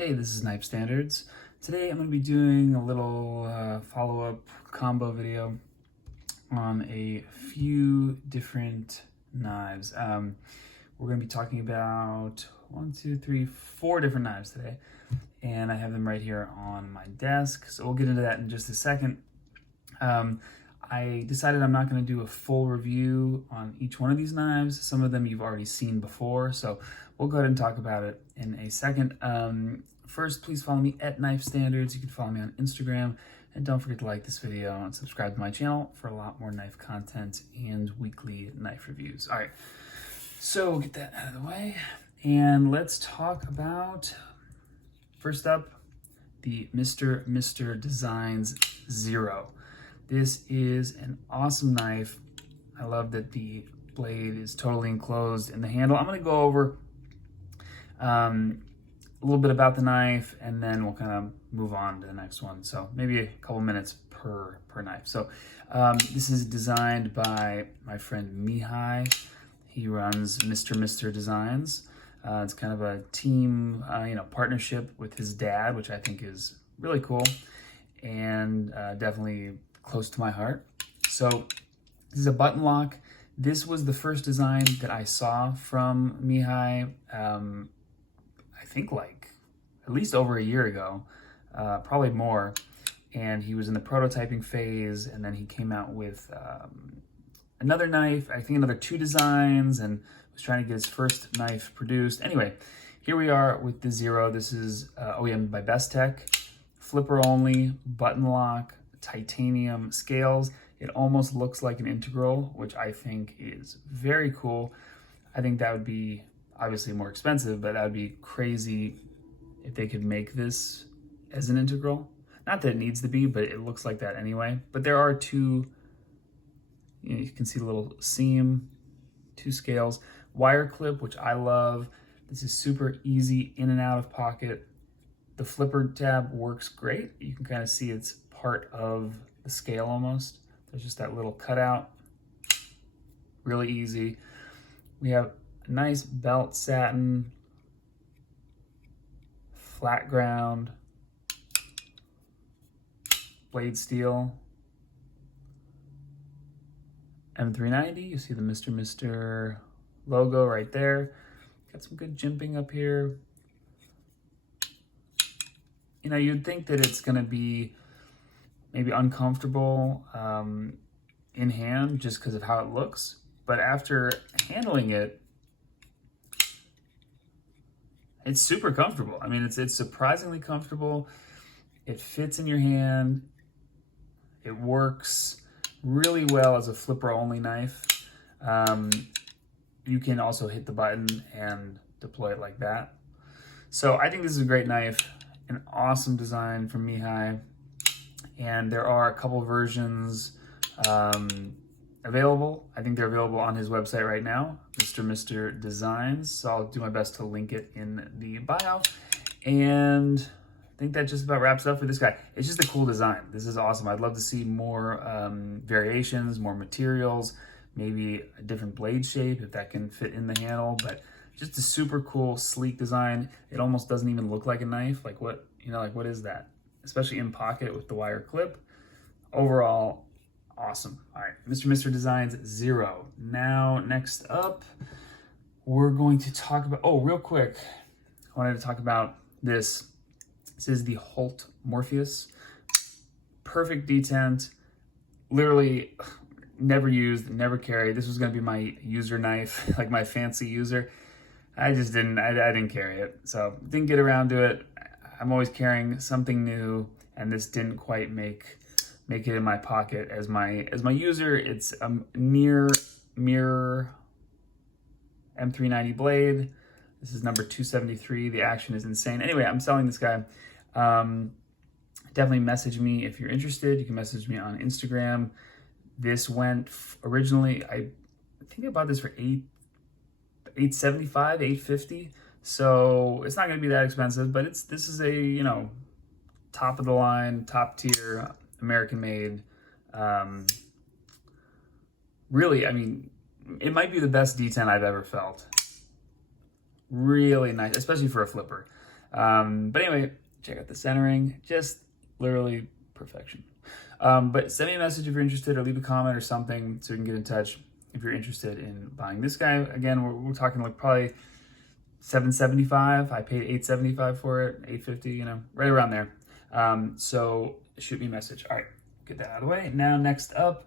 Hey, this is Knife Standards. Today I'm going to be doing a little follow-up combo video on a few different knives. We're going to be talking about 4 different knives today, and I have them right here on my desk, so we'll get into that in just a second. I decided I'm not going to do a full review on each one of these knives. Some of them you've already seen before, so we'll go ahead and talk about it in a second. First, please follow me at Knife Standards. You can follow me on Instagram, and don't forget to like this video and subscribe to my channel for a lot more knife content and weekly knife reviews. All right, so we'll get that out of the way, and let's talk about, first up, the Mr. Designs Zero. This is an awesome knife. I love that the blade is totally enclosed in the handle. I'm going to go over a little bit about the knife, and then we'll kind of move on to the next one. So maybe a couple minutes per knife. So this is designed by my friend Mihai. He runs Mr. Designs. It's kind of a team, partnership with his dad, which I think is really cool and definitely close to my heart. So this is a button lock. This was the first design that I saw from Mihai, I think like at least over a year ago, probably more. And he was in the prototyping phase, and then he came out with another knife, I think another 2 designs, and was trying to get his first knife produced. Anyway, here we are with the Zero. This is OEM by Best Tech, flipper only, button lock, titanium scales. It almost looks like an integral, which I think is very cool. I think that would be obviously more expensive, but that would be crazy if they could make this as an integral. Not that it needs to be, but it looks like that anyway. But there are 2, you can see the little seam, 2 scales. Wire clip, which I love. This is super easy in and out of pocket. The flipper tab works great. You can kind of see it's part of the scale almost. There's just that little cutout. Really easy. We have a nice belt satin, flat ground, blade steel, M390. You see the Mr. logo right there. Got some good jimping up here. You'd think that it's gonna be maybe uncomfortable in hand just because of how it looks, but after handling it, it's super comfortable. I mean, it's surprisingly comfortable. It fits in your hand. It works really well as a flipper only knife. You can also hit the button and deploy it like that. So I think this is a great knife, an awesome design from Mihai. And there are a couple versions available. I think they're available on his website right now, Mr. Designs. So I'll do my best to link it in the bio. And I think that just about wraps it up for this guy. It's just a cool design. This is awesome. I'd love to see more variations, more materials, maybe a different blade shape if that can fit in the handle. But just a super cool, sleek design. It almost doesn't even look like a knife. Like what is that? Especially in pocket with the wire clip. Overall, awesome. All right, Mr. Designs Zero. Now, next up, we're going to talk about, real quick, I wanted to talk about this. This is the Homage Morpheus. Perfect detent. Literally never used, never carried. This was gonna be my user knife, like my fancy user. I just didn't, I didn't carry it. So didn't get around to it. I'm always carrying something new, and this didn't quite make it in my pocket as my user. It's a mirror M390 blade. This is number 273. The action is insane. Anyway, I'm selling this guy. Definitely message me if you're interested. You can message me on Instagram. This went originally, I think I bought this for $875, $850. So it's not going to be that expensive, but this is a, top of the line, top tier, American made. Really, I mean, it might be the best detent I've ever felt. Really nice, especially for a flipper. But anyway, check out the centering, just literally perfection. But send me a message if you're interested, or leave a comment or something so we can get in touch if you're interested in buying this guy. Again, we're talking like probably $775. I paid $875 for it, $850, you know, right around there. So shoot me a message. All right, get that out of the way. Now, next up,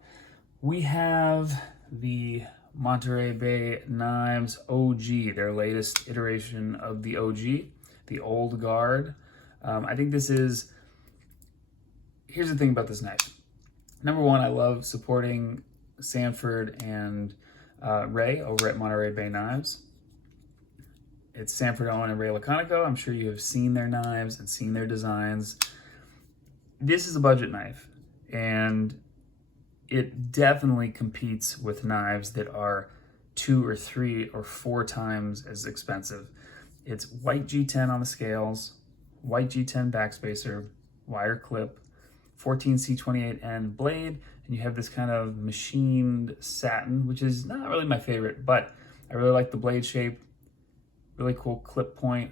we have the Monteray Bay Knives OG, their latest iteration of the OG, the old guard. I think this is, here's the thing about this knife. Number one, I love supporting Sanford and Ray over at Monteray Bay Knives. It's Sanford Owen and Ray Laconico. I'm sure you have seen their knives and seen their designs. This is a budget knife, and it definitely competes with knives that are 2 or 3 or 4 times as expensive. It's white G10 on the scales, white G10 backspacer, wire clip, 14C28N blade, and you have this kind of machined satin, which is not really my favorite, but I really like the blade shape. Really cool clip point.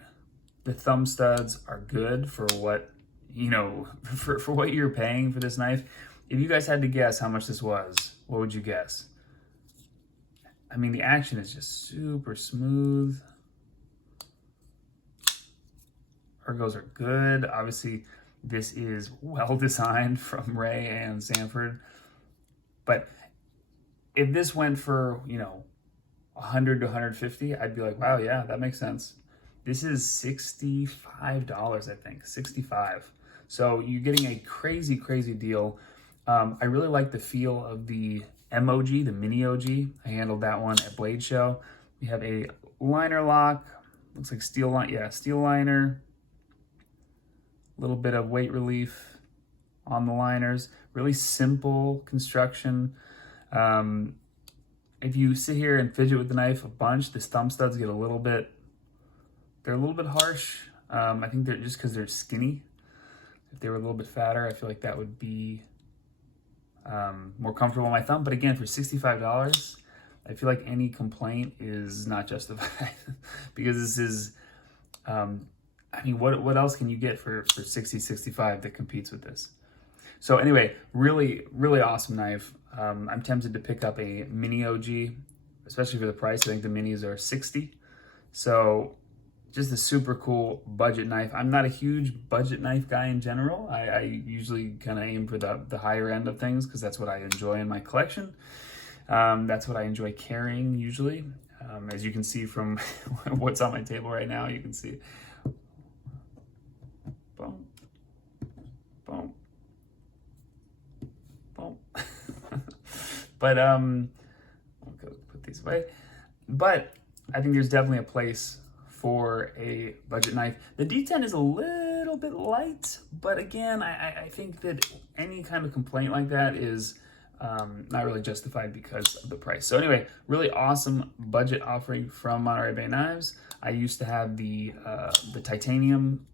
The thumb studs are good for what, you know, for what you're paying for this knife. If you guys had to guess how much this was, what would you guess? I mean, the action is just super smooth. Ergos are good. Obviously, this is well designed from Ray and Sanford. But if this went for, you know, 100 to 150, I'd be like, wow, yeah, that makes sense. This is $65, I think, 65. So you're getting a crazy, crazy deal. I really like the feel of the MOG, the Mini OG. I handled that one at Blade Show. We have a liner lock, looks like steel line, yeah, steel liner. A little bit of weight relief on the liners. Really simple construction. If you sit here and fidget with the knife a bunch, this thumb studs get a little bit, they're a little bit harsh. I think they're just because they're skinny. If they were a little bit fatter, I feel like that would be more comfortable on my thumb. But again, for $65, I feel like any complaint is not justified because this is, I mean, what else can you get for 60, 65 that competes with this? So anyway, really, really awesome knife. I'm tempted to pick up a Mini OG, especially for the price. I think the Minis are $60. So just a super cool budget knife. I'm not a huge budget knife guy in general. I usually kind of aim for the higher end of things because that's what I enjoy in my collection. That's what I enjoy carrying usually. As you can see from what's on my table right now, you can see. Boom, boom, boom. But I'll go put these away. But I think there's definitely a place for a budget knife. The D10 is a little bit light, but again, I think that any kind of complaint like that is not really justified because of the price. So anyway, really awesome budget offering from Monteray Bay Knives. I used to have the titanium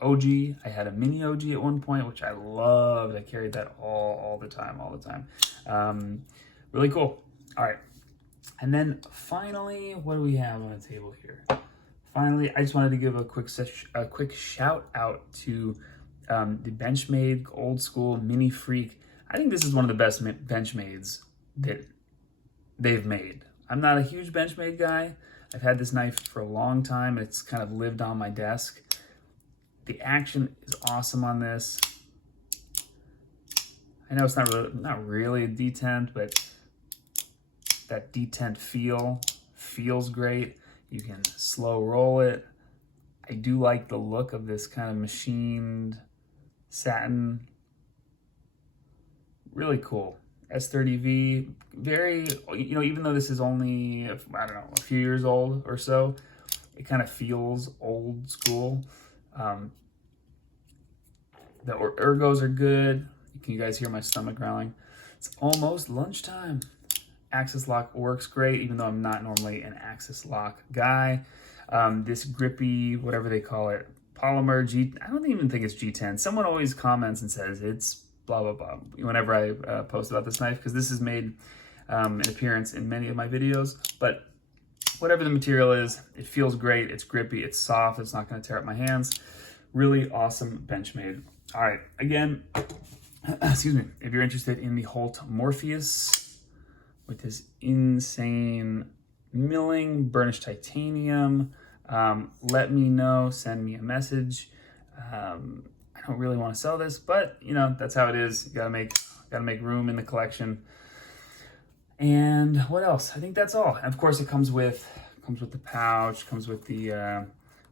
OG. I had a Mini OG at one point, which I loved. I carried that all the time. Really cool. All right. And then finally, what do we have on the table here? Finally, I just wanted to give a quick shout out to the Benchmade old school Mini Freak. I think this is one of the best Benchmades that they've made. I'm not a huge Benchmade guy. I've had this knife for a long time. It's kind of lived on my desk. The action is awesome on this. I know it's not really a detent, but that detent feels great. You can slow roll it. I do like the look of this kind of machined satin. Really cool. S30V, very, you know, even though this is only, I don't know, a few years old or so, it kind of feels old school. The ergos are good. Can you guys hear my stomach growling? It's almost lunchtime. Axis lock works great, even though I'm not normally an axis lock guy. This grippy, whatever they call it, polymer I don't even think it's G10. Someone always comments and says it's blah, blah, blah, whenever I post about this knife, because this has made an appearance in many of my videos. But whatever the material is, it feels great, it's grippy, it's soft, it's not gonna tear up my hands. Really awesome Benchmade. All right, again, excuse me, if you're interested in the Homage Morpheus with this insane milling, burnished titanium, let me know, send me a message. I don't really want to sell this, but you know, that's how it is. You gotta make room in the collection. And what else? I think that's all. And of course, it comes with the pouch, comes with the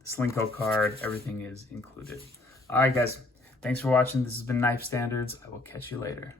Slinko card. Everything is included. All right, guys. Thanks for watching. This has been Knife Standards. I will catch you later.